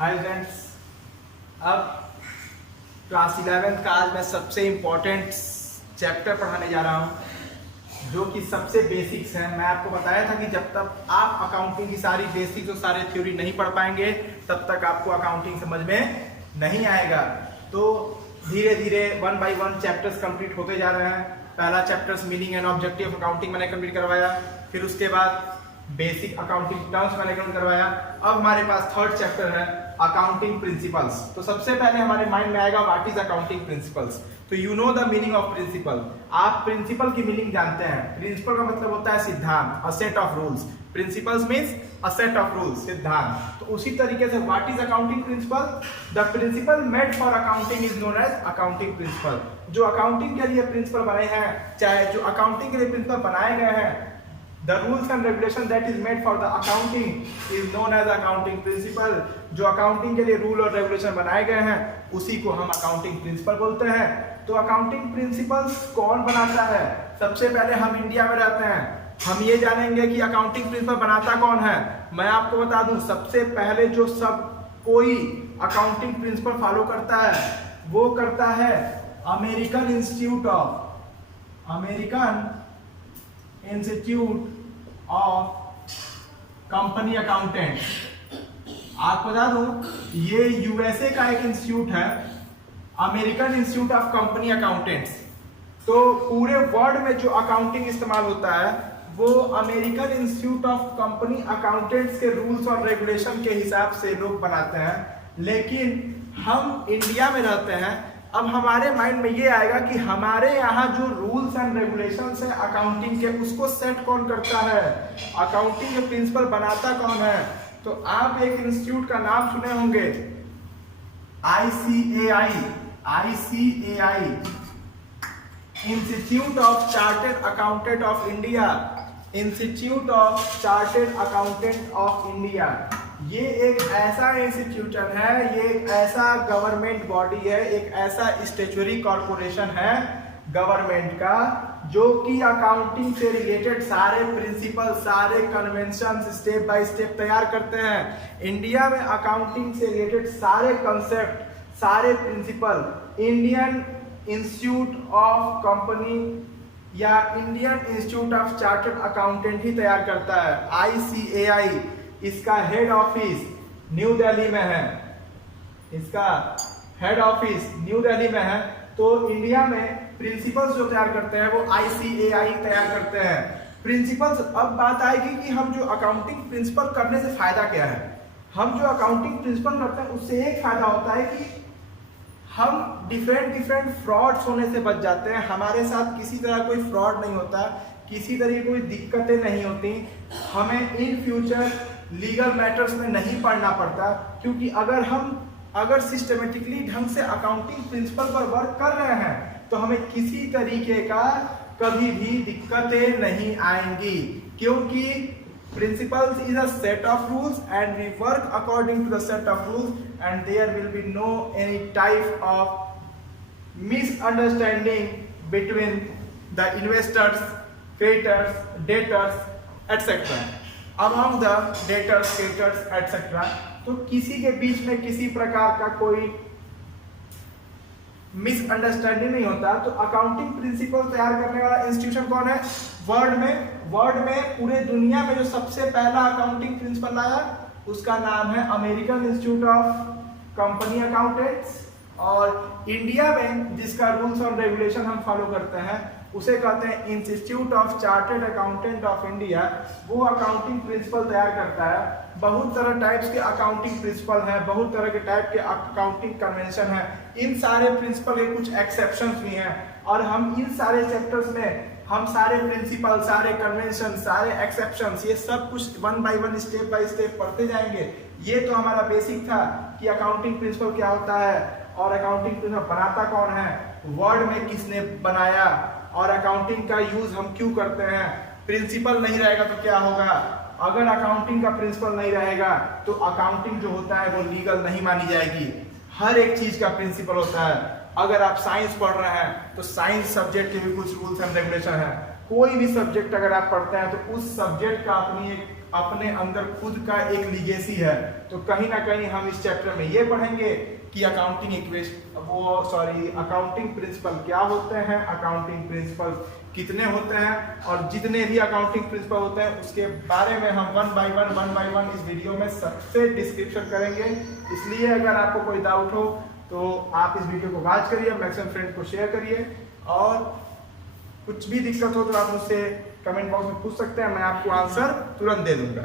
Hi friends. अब class 11th का आज मैं सबसे इम्पोर्टेंट चैप्टर पढ़ाने जा रहा हूँ जो कि सबसे बेसिक्स है। मैं आपको बताया था कि जब तक आप अकाउंटिंग की सारी बेसिक्स और सारे थ्योरी नहीं पढ़ पाएंगे तब तक आपको अकाउंटिंग समझ में नहीं आएगा। तो धीरे धीरे 1 by 1 चैप्टर्स कंप्लीट होते जा रहे हैं। पहला chapters meaning and objective accounting मैंने कंप्लीट करवाया, फिर उसके बाद बेसिक अकाउंटिंग टर्म्स मैंने कंप्लीट करवाया। अब हमारे पास थर्ड चैप्टर है अकाउंटिंग प्रिंसिपल्स। तो सबसे पहले हमारे माइंड में आएगा व्हाट इज अकाउंटिंग प्रिंसिपल्स। तो you know the meaning of principle. आप प्रिंसिपल की मीनिंग जानते हैं। प्रिंसिपल का मतलब होता है सिद्धांत, a set of rules. Principles means a set of rules, सिद्धांत। तो उसी तरीके से what is accounting principle? The principle made for accounting is known as accounting principle. जो अकाउंटिंग के लिए प्रिंसिपल बने हैं, चाहे जो अकाउंटिंग के लिए प्रिंसिपल बनाए गए हैं, the rules and regulation that is made for the accounting is known as accounting principle। जो अकाउंटिंग के लिए रूल और रेगुलेशन बनाए गए हैं उसी को हम अकाउंटिंग प्रिंसिपल बोलते हैं। तो अकाउंटिंग प्रिंसिपल्स कौन बनाता है? सबसे पहले हम इंडिया में रहते हैं, हम ये जानेंगे कि अकाउंटिंग प्रिंसिपल बनाता कौन है। मैं आपको बता दूं, सबसे पहले जो सब कोई अकाउंटिंग प्रिंसिपल फॉलो करता है वो करता है American institute of company accountant. आपको बता दूं ये यूएसए का एक इंस्टीट्यूट है, American institute of company accountants. तो पूरे वर्ल्ड में जो अकाउंटिंग इस्तेमाल होता है वो American institute of company accountants के रूल्स और रेगुलेशन के हिसाब से लोग बनाते हैं। लेकिन हम इंडिया में रहते हैं, अब हमारे माइंड में ये आएगा कि हमारे यहाँ जो रूल्स एंड रेगुलेशंस है अकाउंटिंग के, उसको सेट कौन करता है? अकाउंटिंग के प्रिंसिपल बनाता कौन है? तो आप एक इंस्टीट्यूट का नाम सुने होंगे, ICAI, institute of chartered accountant of India. Institute of chartered accountant of India ये एक ऐसा इंस्टीट्यूशन है, ये एक ऐसा गवर्नमेंट बॉडी है, एक ऐसा स्टैट्यूटरी कॉर्पोरेशन है गवर्नमेंट का जो कि अकाउंटिंग से रिलेटेड सारे प्रिंसिपल, सारे कन्वेंशन स्टेप बाय स्टेप तैयार करते हैं। इंडिया में अकाउंटिंग से रिलेटेड सारे कंसेप्ट, सारे principle Indian Institute of company या Indian Institute of chartered accountant ही तैयार करता है। ICAI इसका हेड ऑफिस न्यू दिल्ली में है, इसका हेड ऑफिस न्यू दिल्ली में है। तो इंडिया में प्रिंसिपल्स जो तैयार करते हैं वो ICAI तैयार करते हैं प्रिंसिपल्स। अब बात आएगी कि हम जो अकाउंटिंग प्रिंसिपल करने से फायदा क्या है। हम जो अकाउंटिंग प्रिंसिपल करते हैं उससे एक फायदा होता है कि हम डिफरेंट फ्रॉड्स होने से बच जाते हैं। हमारे साथ किसी तरह कोई फ्रॉड नहीं होता, किसी तरह की कोई दिक्कतें नहीं होती, हमें इन फ्यूचर लीगल मैटर्स में नहीं पढ़ना पड़ता। क्योंकि अगर सिस्टमेटिकली ढंग से अकाउंटिंग प्रिंसिपल पर वर्क कर रहे हैं तो हमें किसी तरीके का कभी भी दिक्कतें नहीं आएंगी, क्योंकि principles is a set of rules and we work according to the set of rules and there will be no any type of misunderstanding between the investors, creditors, debtors etc. among the debtors, creditors etc. तो किसी के बीच में किसी प्रकार का कोई misunderstanding नहीं होता। तो अकाउंटिंग प्रिंसिपल तैयार करने वाला इंस्टीट्यूशन कौन है वर्ल्ड में पूरे दुनिया में जो सबसे पहला अकाउंटिंग प्रिंसिपल लाया उसका नाम है American institute of company accountants. और इंडिया में जिसका रूल्स और रेगुलेशन हम फॉलो करते हैं उसे कहते हैं institute of chartered accountant of India. वो अकाउंटिंग प्रिंसिपल तैयार करता है। बहुत तरह टाइप्स के अकाउंटिंग प्रिंसिपल हैं, बहुत तरह के टाइप के अकाउंटिंग कन्वेंशन हैं। इन सारे प्रिंसिपल के कुछ एक्सेप्शंस भी हैं और हम इन सारे चैप्टर्स में हम सारे प्रिंसिपल, सारे कन्वेंशन, सारे एक्सेप्शंस ये सब कुछ 1 by 1 स्टेप बाय स्टेप पढ़ते जाएंगे। ये तो हमारा बेसिक था कि अकाउंटिंग प्रिंसिपल क्या होता है और अकाउंटिंग प्रिंसिपल बनाता कौन है, वर्ल्ड में किसने बनाया और अकाउंटिंग का यूज हम क्यों करते हैं। प्रिंसिपल नहीं रहेगा तो क्या होगा? अगर अकाउंटिंग का प्रिंसिपल नहीं रहेगा तो अकाउंटिंग जो होता है वो लीगल नहीं मानी जाएगी। हर एक चीज का प्रिंसिपल होता है। अगर आप साइंस पढ़ रहे हैं तो साइंस सब्जेक्ट के भी कुछ रूल्स एंड रेगुलेशन है। कोई भी सब्जेक्ट अगर आप पढ़ते हैं तो उस सब्जेक्ट का अपनी एक अपने अंदर खुद का एक लीगेसी है। तो कहीं ना कहीं हम इस चैप्टर में ये पढ़ेंगे कि अकाउंटिंग प्रिंसिपल क्या होते हैं, अकाउंटिंग प्रिंसिपल कितने होते हैं, और जितने भी अकाउंटिंग प्रिंसिपल होते हैं उसके बारे में हम वन बाय वन इस वीडियो में सबसे डिस्क्रिप्शन करेंगे। इसलिए अगर आपको कोई डाउट हो तो आप इस वीडियो को वॉच करिए, मैक्सिमम फ्रेंड को शेयर करिए, और कुछ भी दिक्कत हो तो आप मुझसे कमेंट बॉक्स में पूछ सकते हैं, मैं आपको आंसर तुरंत दे दूंगा।